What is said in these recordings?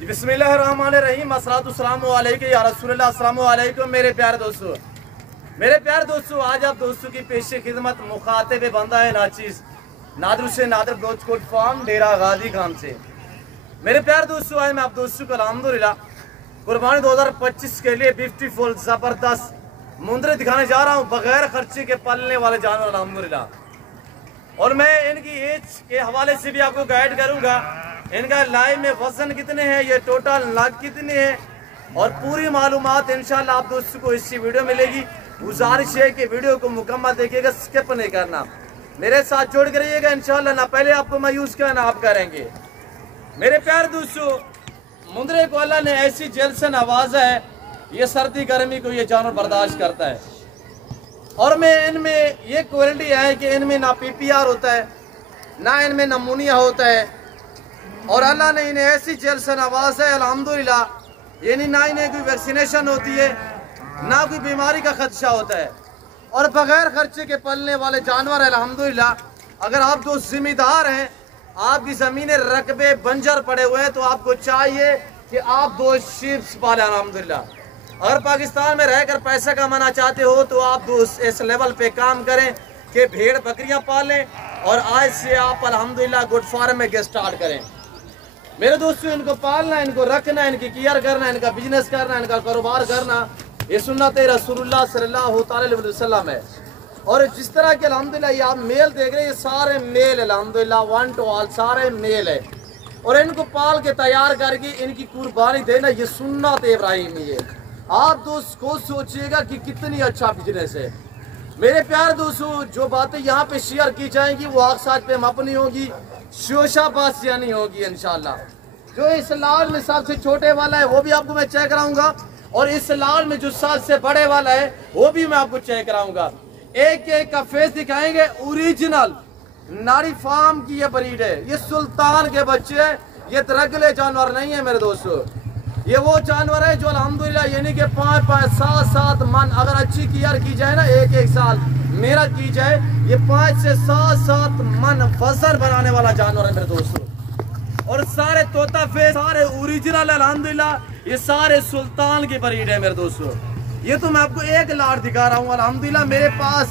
बिस्मिल्लाहिर्रहमानिर्रहीम अस्सलातुस्सलामु अलैका या रसूलल्लाह। अस्सलामु अलैकुम मेरे प्यारे दोस्तों, आज आप दोस्तों की पेश खिदमत मुखातिब बंदा है नाचीज नादर से नादर गोचकोट फार्म डेरा गाजी खान से। मेरे प्यारे दोस्तों, आज मैं आप दोस्तों को अल्हम्दुलिल्लाह कुर्बानी 2025 के लिए ब्यूटीफुल ज़बरदस्त मुंदरे दिखाने जा रहा हूँ, बगैर खर्चे के पलने वाले जानवर अल्हम्दुलिल्लाह। और मैं इनकी एज के हवाले से भी आपको गाइड करूँगा। इनका लाइव में वजन कितने हैं, ये टोटल नग कितने हैं, और पूरी मालूमात इंशाल्लाह आप दोस्तों को इसी वीडियो मिलेगी। गुजारिश है कि वीडियो को मुकम्मल देखिएगा, स्किप नहीं करना, मेरे साथ जोड़ कर रहिएगा इंशाल्लाह। ना पहले आपको मायूस किया ना आप करेंगे। मेरे प्यारे दोस्तों, मुंदरे को अल्लाह ने ऐसी जेल से नवाजा है, ये सर्दी गर्मी को ये जानवर बर्दाश्त करता है। और मैं इनमें ये क्वालिटी है कि इनमें ना PPR होता है, ना इनमें नमूनिया होता है, और अल्लाह ने इन्हें ऐसी जेल से नवाजा है अल्हम्दुलिल्लाह। यानी ना इन्हें कोई वैक्सीनेशन होती है, ना कोई बीमारी का खदशा होता है, और बगैर खर्चे के पलने वाले जानवर है अल्हम्दुलिल्लाह। अगर आप दोस्त जिम्मेदार हैं, आपकी ज़मीनें रकबे बंजर पड़े हुए हैं, तो आपको चाहिए कि आप दोस्त शीप्स पालें अल्हम्दुलिल्लाह। अगर पाकिस्तान में रहकर पैसा कमाना चाहते हो तो आप दोस्त इस लेवल पे काम करें कि भेड़ बकरियां पालें, और आज से आप अल्हम्दुलिल्लाह गुड फार्म में गेट स्टार्ट करें। मेरे दोस्तों, इनको पालना, इनको रखना, इनकी केयर करना, इनका बिजनेस करना, इनका कारोबार करना, ये सुन्नत रसूलुल्लाह सल्लल्लाहु अलैहि वसल्लम है। और जिस तरह के अल्हम्दुलिल्लाह ये आप मेल देख रहे हैं, ये सारे मेल अल्हम्दुलिल्लाह 1 to all सारे मेल है। और इनको पाल के तैयार करके इनकी कुर्बानी देना, ये सुन्नत इब्राहिमी है। आप दोस्त को सोचिएगा कि कितनी अच्छा बिजनेस है। मेरे प्यारे दोस्तों, जो बातें यहाँ पे शेयर की जाएंगी वो आग साथ पे मपनी होगी, शोशाबाजियाँ नहीं होगी इंशाल्लाह। जो इस लाल में सबसे छोटे वाला है वो भी आपको मैं चेक कराऊंगा, और इस लाल में जो सबसे बड़े वाला है वो भी मैं आपको चेक कराऊंगा। एक एक का फेस दिखाएंगे। ओरिजिनल नारी फार्म की ये ब्रीड है, ये सुल्तान के बच्चे हैं, ये दरगले जानवर नहीं है मेरे दोस्तों। ये वो जानवर है जो अल्हम्दुलिल्लाह यानी कि 5-5, 7-7 मन अगर अच्छी केयर की जाए ना, एक साल मेहनत की जाए, ये 5 से 7 मन फसल बनाने वाला जानवर है मेरे दोस्तों। और सारे तोता फेस, सारे ओरिजिनल अल्हम्दुलिल्लाह, ये सारे सुल्तान की ब्रीड है मेरे दोस्तों। ये तो मैं आपको एक लाट दिखा रहा हूँ अल्हम्दुलिल्लाह। मेरे पास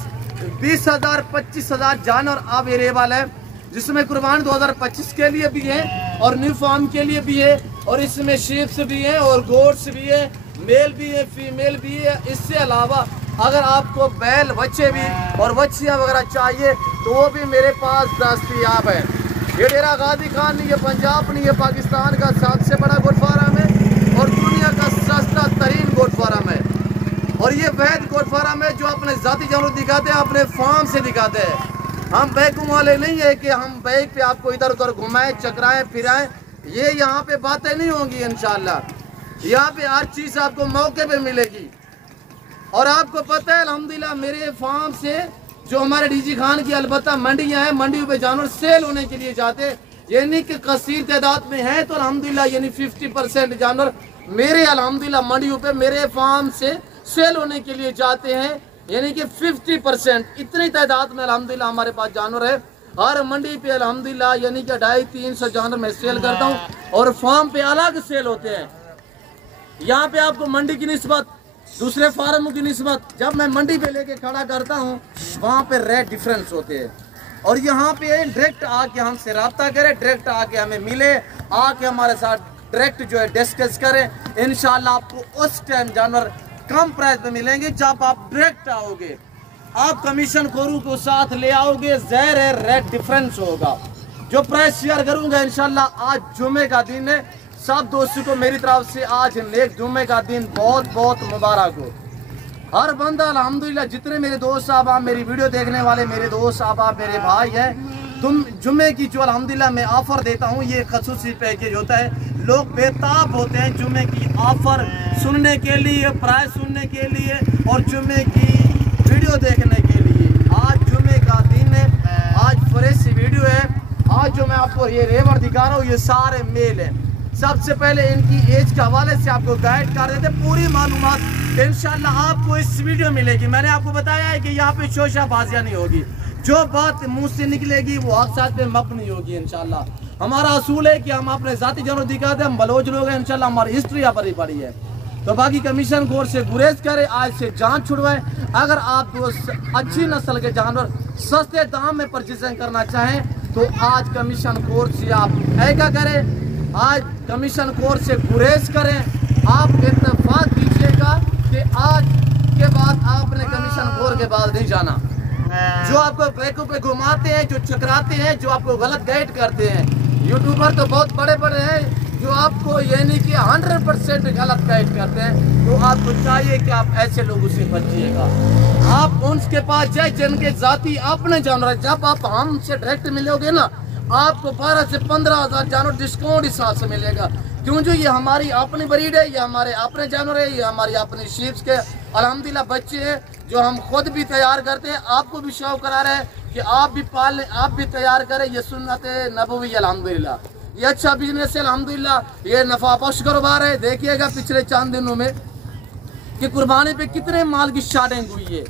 20,000 25,000 जानवर अवेलेबल है, जिसमें कुर्बानी 2025 के लिए भी है और न्यू फार्म के लिए भी है, और इसमें शीप्स भी हैं और गोट्स भी है, मेल भी है, फीमेल भी है। इससे अलावा अगर आपको बैल बच्चे भी और बच्चियाँ वगैरह चाहिए तो वो भी मेरे पास दस्तयाब है। ये डेरा गाजी खान नहीं, ये पंजाब नहीं, ये पाकिस्तान का सबसे बड़ा गोट फार्म है और दुनिया का सस्ता तरीन गोट फार्म है। और ये वैध गोट फार्म है जो अपने जाती जानवर दिखाते हैं, अपने फार्म से दिखाते हैं। हम बैगों वाले नहीं है कि हम बैग पे आपको इधर उधर घुमाएं, चकराएं, फिराएं, ये यहाँ पे बातें नहीं होंगी इंशाल्लाह। यहाँ पे हर चीज़ आपको मौके पे मिलेगी। और आपको पता है अल्हम्दुलिल्लाह मेरे फार्म से जो हमारे डीजी खान की अलबत्ता मंडियाँ हैं, मंडियों पे जानवर सेल होने के लिए जाते हैं, यानी कि कसीर तादाद में है, तो अल्हम्दुलिल्लाह यानी 50% जानवर मेरे अल्हम्दुलिल्लाह मंडियों पे मेरे फार्म से सेल होने के लिए जाते हैं, यानी कि 50% इतनी तादाद में अल्हम्दुलिल्लाह हमारे पास जानवर है। हर मंडी पे अल्हम्दुलिल्लाह यानी कि 250-300 जानवर मैं सेल करता हूँ, और फार्म पे अलग सेल होते हैं। यहाँ पे आपको मंडी की निस्बत दूसरे फार्मों की निस्बत जब मैं मंडी पे लेके खड़ा करता हूँ, वहाँ पे रेट डिफरेंस होते हैं। और यहाँ पे डायरेक्ट आके हमसे रब्ता करें, डायरेक्ट आके हमें मिले, आके हमारे साथ डायरेक्ट जो है डिस्कस करें। इंशाल्लाह आपको उस टाइम जानवर कम प्राइस पे मिलेंगे जब आप डायरेक्ट आओगे। आप कमीशन खोरू को साथ ले आओगे, ज़ाहिर है रेट डिफरेंस होगा। जो प्राइस शेयर करूँगा इंशाल्लाह, आज जुमे का दिन है, सब दोस्तों को मेरी तरफ से आज नेक जुमे का दिन बहुत बहुत मुबारक हो। हर बंदा अल्हम्दुलिल्लाह, जितने मेरे दोस्त साहब आप मेरी वीडियो देखने वाले मेरे दोस्त साहब आप मेरे भाई हैं, तुम जुमे की जो अल्हम्दुलिल्लाह मैं ऑफ़र देता हूँ, ये खसूसी पैकेज होता है। लोग बेताब होते हैं जुमे की ऑफ़र सुनने के लिए, प्राइस सुनने के लिए और जुमे की वीडियो देखने के लिए। आज जुमे का दिन है, आज फ्रेश वीडियो है। आज जो मैं आपको ये रेवर दिखा रहा हूँ, ये सारे मेल हैं। सबसे पहले इनकी एज के हवाले से आपको गाइड कर देते, पूरी मालूमात इंशाल्लाह आपको इस वीडियो में मिलेगी। मैंने आपको बताया है कि यहाँ पे शोशाबाजियाँ नहीं होगी, जो बात मुंह से निकलेगी वो हक साथ पे मप नहीं होगी इंशाल्लाह। हमारा असूल है कि हम अपने जाती जानवर दिखाते हैं। हम बलोच लोग हैं, इंशाल्लाह हमारी हिस्ट्री यहाँ पर ही पड़ी है। तो बाकी कमीशन कोर्ट से गुरेज करें, आज से जान छुड़वाएं। अगर आप अच्छी नस्ल के जानवर सस्ते दाम में परचेजिंग करना चाहें तो आज कमीशन कोर्ट से आप ऐसा करें, आज कमीशन कोर्ट से गुरेज करें। आप इत्तेफाक कीजिएगा कि आज के बाद आपने कमीशन कोर्ट के बाद नहीं जाना। जो आपको बैकों पे घुमाते हैं, जो चकराते हैं, जो आपको गलत गाइड करते हैं, यूट्यूबर तो बहुत बड़े बड़े हैं जो आपको यानी कि 100% गलत गाइड करते हैं। तो आपको चाहिए कि आप ऐसे लोगों से बचिएगा। आप उनके पास जाए जिनके जाती अपने जानवर, जब आप हमसे डायरेक्ट मिलोगे ना, आपको 12 से 15 हज़ार जानवर डिस्काउंट हिसाब से मिलेगा। क्यों? जो ये हमारी अपनी ब्रीड है, ये हमारे अपने जानवर है, ये हमारी अपनी शीप्स के अल्हम्दुलिल्लाह बच्चे हैं जो हम खुद भी तैयार करते हैं। आपको भी शौक करा रहे हैं कि आप भी पाल लें, आप भी तैयार करें। ये सुन्नत नबवी अल्हम्दुलिल्लाह, ये अच्छा बिजनेस है अल्हम्दुलिल्लाह, ये नफा बख्श कारोबार है। देखिएगा पिछले चंद दिनों में कि कुर्बानी पे कितने माल की शार्टिंग हुई है।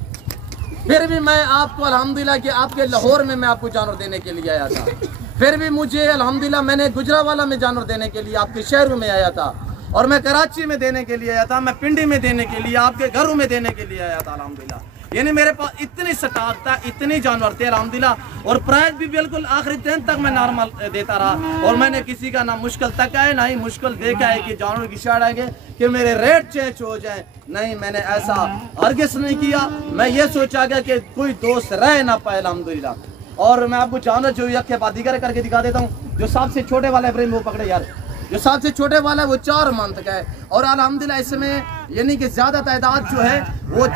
फिर भी मैं आपको अल्हम्दुलिल्लाह कि आपके लाहौर में मैं आपको जानवर देने के लिए आया था। फिर भी मुझे अल्हम्दुलिल्लाह मैंने गुजरावाला में जानवर देने के लिए आपके शहरों में आया था, और मैं कराची में देने के लिए आया था, मैं पिंडी में देने के लिए, आपके घरों में देने के लिए आया था अल्हम्दुलिल्लाह। यानी मेरे पास इतनी स्टॉक था, इतने जानवर थे अल्हम्दुलिल्लाह, और प्राइस भी बिल्कुल आखिरी दिन तक मैं नॉर्मल देता रहा। और मैंने किसी का ना मुश्किल तक है ना ही मुश्किल देखा है कि जानवर की शार्ट आएंगे कि मेरे रेट चेंज हो जाए। नहीं, मैंने ऐसा हरगिज़ नहीं किया। मैं ये सोचा गया कि कोई दोस्त रह ना पाए अल्हम्दुलिल्लाह। और मैं आपको जानवर जो यक बादीगर करके दिखा देता हूँ। जो सबसे छोटे वाला इब्राहिम, वो पकड़े यार, जो सबसे छोटे वाला है वो 4 मंथ का है। और अल्हम्दुलिल्लाह इसमें यानी कि ज़्यादा तादाद जो है वो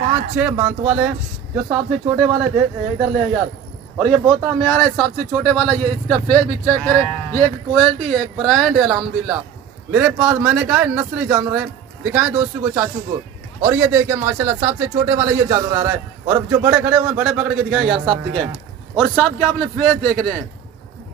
5-6 मंथ वाले हैं। जो सबसे छोटे वाले इधर ले यार, और ये बहुत म्यार है सबसे छोटे वाला। ये इसका फेस भी चेक करें, ये एक क्वालिटी है, एक ब्रांड है अल्हम्दुलिल्लाह। मेरे पास मैंने कहा नस्ली जानवर है, दिखाएं दोस्तों को, चाचू को। और ये देखें माशाल्लाह सबसे छोटे वाला ये जानवर आ रहा है। और जो बड़े खड़े हुए हैं, बड़े पकड़ के दिखाएं यार, सब दिखाएं। और सब के आपने फेस देख रहे हैं।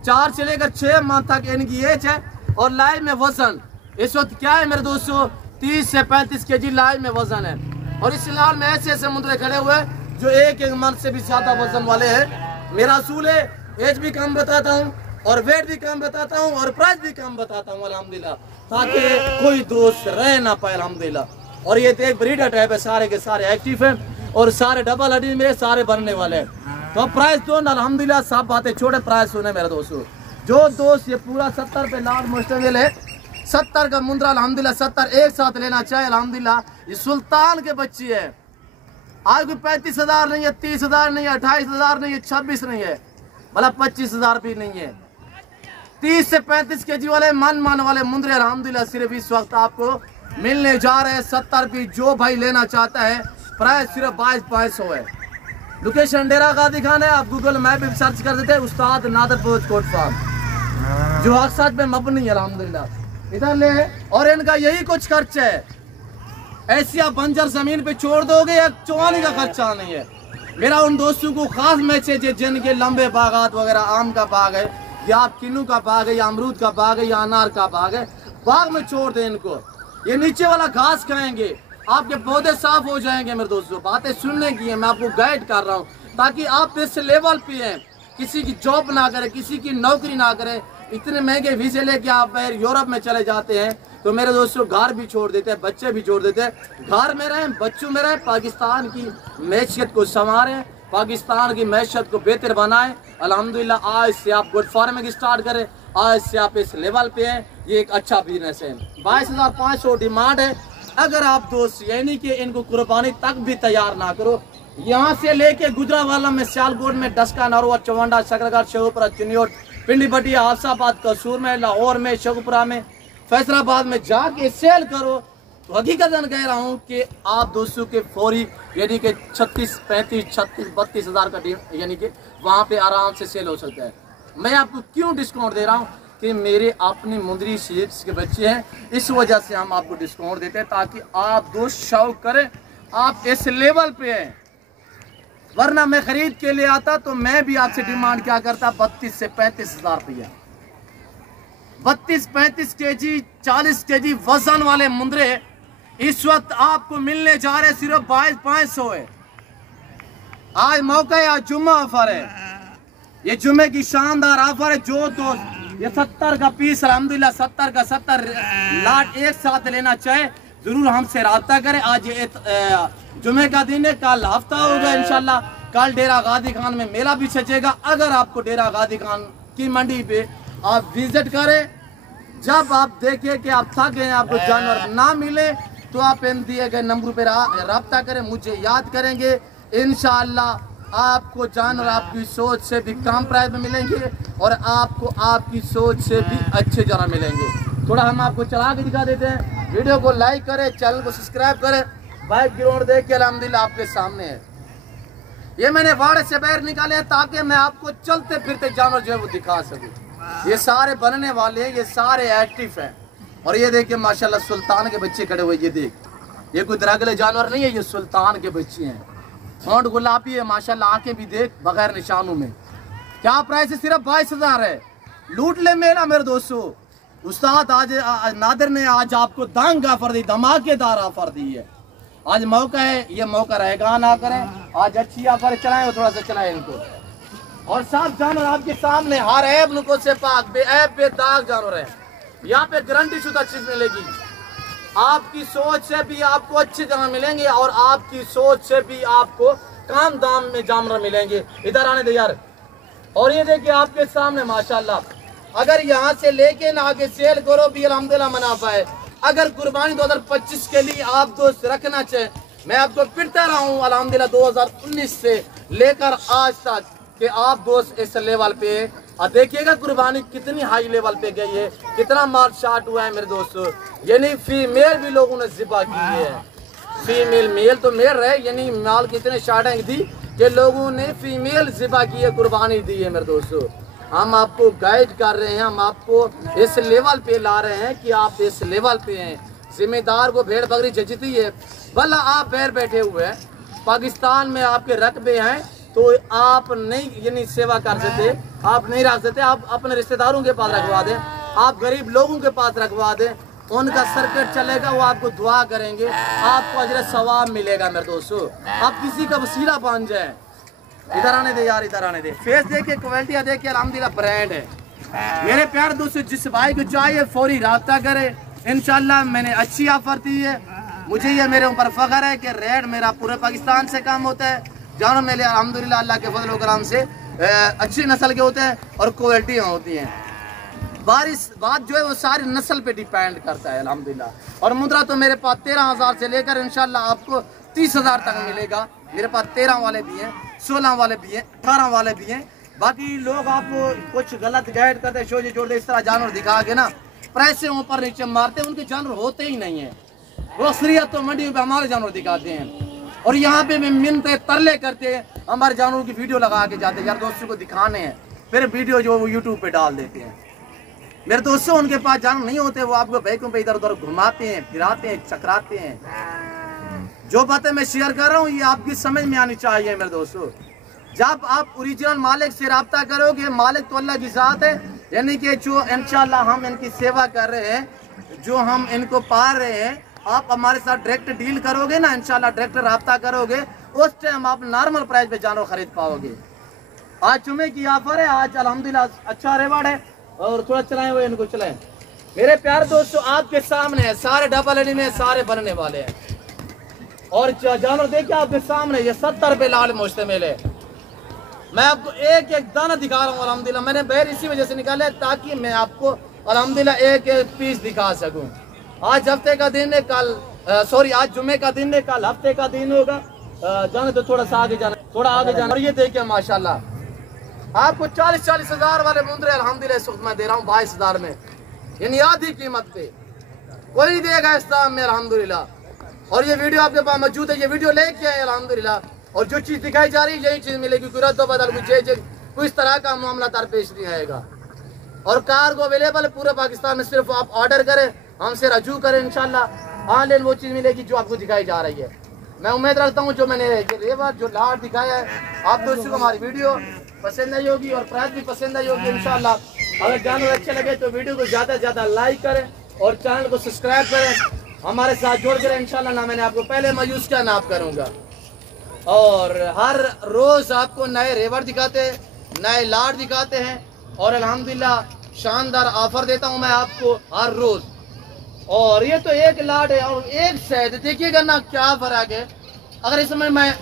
4 से लेकर 6 माह तक इनकी एज है। और लाइव में वजन इस वक्त क्या है मेरे दोस्तों, 30 से 35 kg लाइव में वजन है। और इस लाल में ऐसे ऐसे मुद्रे खड़े हुए हैं जो एक मन से भी ज्यादा वजन वाले हैं। मेरा असूल है एज भी कम बताता हूँ, और वेट भी कम बताता हूँ, और प्राइस भी कम बताता हूँ अल्हम्दुलिल्लाह, ताकि कोई दोस्त रह ना पाए अल्हम्दुलिल्लाह। और ये एक ब्रीडर टाइप है, सारे के सारे एक्टिव हैं, और सारे डबल हड्डी में सारे बनने वाले हैं। तो प्राइस तो अल्हम्दुलिल्लाह सब बातें छोटे, प्राइस सुने मेरे दोस्तों। जो दोस्त ये पूरा 70 पे लाल मुश्तमिल है, 70 का मुंद्रा अल्हम्दुलिल्लाह 70 एक साथ लेना चाहे अल्हम्दुलिल्लाह। ये सुल्तान के बच्चे है। आज कोई 35,000 नहीं है, 30,000 नहीं है, 28,000 नहीं है, 26 नहीं है, मतलब 25,000 भी नहीं है। 30 से 35 kg वाले मन वाले मुंद्रे अल्हम्दुलिल्लाह सिर्फ इस वक्त आपको मिलने जा रहे हैं 70 भी। जो भाई लेना चाहता है, प्राइस सिर्फ 2200 है। लोकेशन डेरा गादी खान है। आप गूगल मैप भी सर्च कर देते हैं, उस्ताद नादर बोझ कोट फार्म, जो अक्सर में मबनी है अल्हम्दुलिल्लाह। इधर ले, और इनका यही कुछ खर्च है। ऐसी आप बंजर जमीन पे छोड़ दोगे या चौवानी का खर्चा नहीं है। मेरा उन दोस्तों को खास मैसेज है जिनके लंबे बागात वगैरह, आम का बाग है, या आप किन्नू का बाग है, या अमरूद का बाग है, या अनार का बाग है, बाग में छोड़ दें इनको। ये नीचे वाला घास खाएंगे, आपके पौधे साफ हो जाएंगे। मेरे दोस्तों बातें सुनने की है, मैं आपको गाइड कर रहा हूँ ताकि आप इस लेवल पे हैं, किसी की जॉब ना करें, किसी की नौकरी ना करें। इतने महंगे वीजे लेके आप यूरोप में चले जाते हैं, तो मेरे दोस्तों घर भी छोड़ देते हैं, बच्चे भी छोड़ देते हैं। घर में रहें, बच्चों में रहें, पाकिस्तान की मैशियत को संवारें, पाकिस्तान की मैशियत को बेहतर बनाएं। अल्हम्दुलिल्लाह आज से आप गुड फार्मिंग स्टार्ट करें, आज से आप इस लेवल पे हैं। ये एक अच्छा बिजनेस है। 22,500 डिमांड है। अगर आप दोस्त यानी कि इनको कुर्बानी तक भी तैयार ना करो, यहाँ से लेके गुजरावाला में, सियालकोट में, डस्का, नरवा, चवंडा, शकरगढ़, शेखुपुरा, चिन्योट, पिंडी बटिया, आफसाबाद, कसूर में, लाहौर में, शेखुपुरा में, फैसलाबाद में जाके सेल करो। तो हकीकत कह रहा हूँ कि आप दोस्तों के फौरी यानी कि 36, 35, 36, 32,000 का यानी कि वहाँ पे आराम से सेल हो सकता है। मैं आपको क्यों डिस्काउंट दे रहा हूँ कि मेरे अपनी मुंदरी शीप्स के बच्चे हैं, इस वजह से हम आपको डिस्काउंट देते हैं ताकि आप दोस्त शौक करें, आप इस लेवल पे हैं। वरना मैं खरीद के लिए आता तो मैं भी आपसे डिमांड क्या करता, 32 से 35,000 रुपया। 32-35 kg, 40 kg वजन वाले मुंदरे इस वक्त आपको मिलने जा रहे सिर्फ 22,500 है। आज मौका है, आज जुम्मा ऑफर है, ये जुम्मे की शानदार ऑफर है। जो दोस्त ये 70 का पीस अल्हम्दुलिल्लाह 70 का 70 लाट एक साथ लेना चाहे जरूर हमसे रब्ता करें। आज ये जुमे का दिन है, कल हफ्ता होगा इंशाल्लाह। कल डेरा गादी खान में मेला भी सजेगा। अगर आपको डेरा गादी खान की मंडी पे आप विजिट करें, जब आप देखें कि आप थक गए, आपको जानवर ना मिले, तो आप इन दिए गए नंबर पे रब्ता करें, मुझे याद करेंगे। इंशाल्लाह आपको जानवर आपकी सोच से भी कम प्राइस में मिलेंगे और आपको आपकी सोच से भी अच्छे जानवर मिलेंगे। थोड़ा हम आपको चला के दिखा देते हैं। वीडियो को लाइक करें, चैनल को सब्सक्राइब करें। बाइक ग्राउंड देख के अल्हम्दुलिल्लाह आपके सामने है। ये मैंने वाड़े से बाहर निकाले हैं ताकि मैं आपको चलते फिरते जानवर जो है वो दिखा सकूं। ये सारे बनने वाले हैं, ये सारे एक्टिव हैं। और ये देखिए माशाल्लाह सुल्तान के बच्चे खड़े हुए, ये देख, ये कोई दरगले जानवर नहीं है, ये सुल्तान के बच्चे हैं। होंठ गुलाबी है माशाल्लाह, आंखें भी देख बगैर निशानों में। क्या प्राइस है? सिर्फ 22,000 है। लूट ले मेला मेरे दोस्तों। उस्ताद आज नादिर ने आज आपको दांग ऑफर दी, धमाकेदार ऑफर दी है। आज मौका है, ये मौका रहेगा ना करें। आज अच्छी ऑफर चलाएं और थोड़ा सा चलाएं इनको। और साफ जानवर आपके सामने, हर ऐब नुको से पाक, बेऐब बेदाग जानवर है। यहाँ पे गारंटी शुदा चीज मिलेगी। आपकी सोच से भी आपको अच्छे जानवर मिलेंगे और आपकी सोच से भी आपको कम दाम में जानवर मिलेंगे। इधर आने दे यार। और ये देखिए आपके सामने माशाल्लाह, अगर यहाँ से लेके ना आगे सेल करो भी अल्हम्दुलिल्लाह मुनाफा है। अगर कुर्बानी 2025 के लिए आप दोस्त रखना चाहे, मैं आपको फिरता रहा हूँ अल्हम्दुलिल्लाह 2019 से लेकर आज तक कि आप दोस्त इस लेवल पे और देखिएगा कुर्बानी कितनी हाई लेवल पे गई है, कितना माल शार्ट हुआ है मेरे दोस्तों। यानी फीमेल भी लोगों ने जिबा की है। फीमेल, मेल तो मेल रहे, यानी माल कितने शार्ट थी कि लोगों ने फीमेल जिबा की है, कुर्बानी दी है मेरे दोस्तों। हम आपको गाइड कर रहे हैं, हम आपको इस लेवल पे ला रहे हैं कि आप इस लेवल पे हैं। जिम्मेदार को भेड़ बकरी जचती है, भला आप बैर बैठे हुए हैं, पाकिस्तान में आपके रकबे हैं, तो आप नहीं यानी सेवा कर सकते, आप नहीं रख सकते। आप अपने रिश्तेदारों के पास रखवा दें, आप गरीब लोगों के पास रखवा दें, उनका सर्किट चलेगा, वो आपको दुआ करेंगे, आपको अजर सवाब मिलेगा मेरे दोस्तों। आप किसी का वसीला बन जाए। इधर आने दे यार, इधर आने दे। फेस देखिए, क्वालिटियाँ देखिए, अल्हम्दुलिल्लाह ब्रांड है। मेरे प्यार दोस्तों, जिस भाई को चाहिए फौरी राब्ता करे। इंशाल्लाह मैंने अच्छी ऑफर दी है। मुझे ये मेरे ऊपर फख्र है कि रेट मेरा पूरे पाकिस्तान से कम होता है। जानवर मेरे अल्हम्दुलिल्लाह अल्लाह के फजल करम से अच्छी नस्ल के होते हैं और क्वालिटियाँ होती हैं। बात जो है वो सारी नस्ल पे डिपेंड करता है अल्हम्दुलिल्लाह। और मुद्रा तो मेरे पास 13,000 से लेकर इंशाल्लाह आपको 30,000 तक मिलेगा। मेरे पास 13 वाले भी हैं, 16 वाले भी हैं, 18 वाले भी हैं। बाकी लोग आपको कुछ गलत गाइड करते, शोजे जोड़ते, इस तरह जानवर दिखा के ना प्राइस से ऊपर नीचे मारते, उनके जानवर होते ही नहीं है। वो असलियत तो मंडी में हमारे जानवर दिखाते हैं और यहाँ पे में मिन्नते तरले करते हैं, हमारे जानवरों की वीडियो लगा के जाते हैं यार दोस्तों को दिखाने हैं, फिर वीडियो जो वो यूट्यूब पे डाल देते हैं। मेरे दोस्तों उनके पास जानवर नहीं होते, वो आपको बाइकों पे इधर उधर घुमाते हैं, फिराते हैं, चकराते हैं। जो बातें मैं शेयर कर रहा हूँ ये आपकी समझ में आनी चाहिए मेरे दोस्तों। जब आप ओरिजिनल मालिक से रब्ता करोगे, मालिक तो अल्लाह की ज़ात है, यानी कि जो इंशाल्लाह हम इनकी सेवा कर रहे हैं, जो हम इनको पाल रहे हैं, आप हमारे साथ डायरेक्ट डील करोगे ना, इंशाल्लाह डायरेक्ट रब्ता करोगे, उस टाइम आप नॉर्मल प्राइस पे जानवर खरीद पाओगे। आज जुमे की ऑफर है, आज अल्हम्दुलिल्लाह अच्छा रिवार्ड है। और थोड़ा चलाएं वो इनको चलाएं। मेरे प्यारे दोस्तों आपके सामने है, सारे डबल एडी में सारे बनने वाले हैं। और जानवर देखिए आपके सामने, ये 70 रुपये लाल मुश्तमिल है। मैं आपको एक एक दाना दिखा रहा हूँ अल्हम्दुलिल्लाह। मैंने बैर इसी वजह से निकाला है ताकि मैं आपको अल्हम्दुलिल्लाह एक एक पीस दिखा सकूँ। आज हफ्ते का दिन है, कल सॉरी आज जुमे का दिन है, कल हफ्ते का दिन होगा। जाने तो थोड़ा सा आगे जाना, थोड़ा आगे जाना। और ये देखिए माशाल्लाह आपको 40-40 हज़ार वाले मुंदरे अल्हम्दुलिल्लाह इस वक्त मैं दे रहा हूँ 22,000 में, यानी आधी कीमत पे। कोई नहीं देगा इस दाम में अल्हम्दुलिल्लाह। और ये वीडियो आपके पास मौजूद है, ये वीडियो लेके आए अल्हम्दुलिल्लाह। और जो चीज़ दिखाई जा रही है यही चीज़ मिलेगी, कोई रद्द बदल कोई इस तरह का मामला दरपेश नहीं आएगा। और कार्गो अवेलेबल है पूरे पाकिस्तान में, सिर्फ आप ऑर्डर करें, हमसे रजू करें, इंशाल्लाह ऑनलाइन वो चीज़ मिलेगी जो आपको दिखाई जा रही है। मैं उम्मीद रखता हूँ जो मैंने रेवा जो लाट दिखाया है आप दोस्तों को हमारी वीडियो पसंद आई होगी और प्राइस भी पसंद आई होगी इंशाल्लाह। अगर जानवर अच्छे लगे तो वीडियो को ज़्यादा से ज़्यादा लाइक करें और चैनल को सब्सक्राइब करें, हमारे साथ जुड़ कर इंशाल्लाह। ना मैंने आपको पहले मायूस किया ना आप करूँगा। और हर रोज़ आपको नए रेवर दिखाते हैं, नए लाट दिखाते हैं और अल्हम्दुलिल्लाह शानदार ऑफर देता हूँ मैं आपको हर रोज। और ये तो एक लाट है और एक शहद, देखिएगा ना क्या फर्क है। अगर इसमें मैं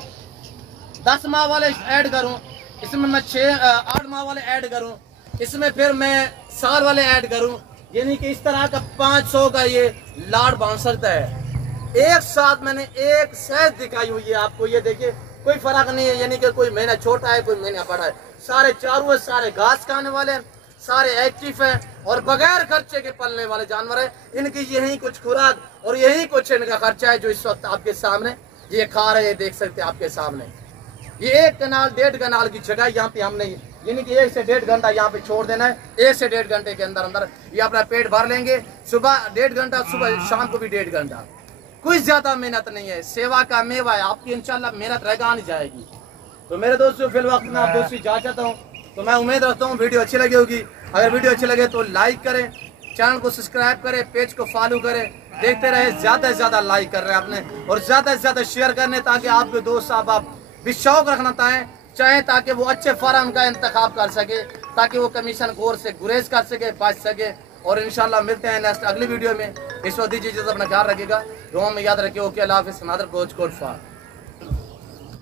10 माह वाले ऐड करूं, इसमें मैं 8 माह वाले ऐड करूं, इसमें फिर मैं साल वाले ऐड करूं, यानी कि इस तरह का 500 का ये लाट बन सकता है। एक साथ मैंने एक शहद दिखाई हुई है आपको, ये देखिए कोई फर्क नहीं है, यानी कि कोई महीना छोटा है कोई महीना बड़ा है। सारे चारों सारे घास खाने वाले हैं, सारे एक्टिव हैं और बगैर खर्चे के पलने वाले जानवर हैं। इनकी यही कुछ खुराक और यही कुछ इनका खर्चा है जो इस वक्त आपके सामने ये खा रहे हैं, देख सकते हैं आपके सामने। ये 1 कनाल 1.5 कनाल की जगह यहाँ पे हमने यानी कि 1 से 1.5 घंटा यहाँ पे छोड़ देना है। 1 से 1.5 घंटे के अंदर अंदर ये अपना पेट भर लेंगे। सुबह 1.5 घंटा, सुबह शाम को भी 1.5 घंटा, कोई ज्यादा मेहनत नहीं है, सेवा का मेवा है, आपकी इंशाल्लाह मेहनत रगा नहीं जाएगी। तो मेरे दोस्तों फिल वक्त में आप दोस्तों इजाजत चाहता हूँ। तो मैं उम्मीद रखता हूँ वीडियो अच्छी लगी होगी। अगर वीडियो अच्छी लगे तो लाइक करें, चैनल को सब्सक्राइब करें, पेज को फॉलो करें, देखते रहे। ज्यादा से ज्यादा लाइक कर रहे हैं आपने और ज्यादा से ज्यादा शेयर करने, ताकि आपके दोस्त साहब आप भी शौक रखना चाहें ताकि वो अच्छे फार्म का इंतखाब कर सके, ताकि वो कमीशन खोर से गुरेज कर सके, बच सके। और इंशाल्लाह मिलते हैं नेक्स्ट अगली वीडियो में। इस वक्त दीजिए अपना ख्याल रखिएगा, दुआ में याद रखिए। ओके, अल्लाह हाफिज़। नादर कोच कोट फार।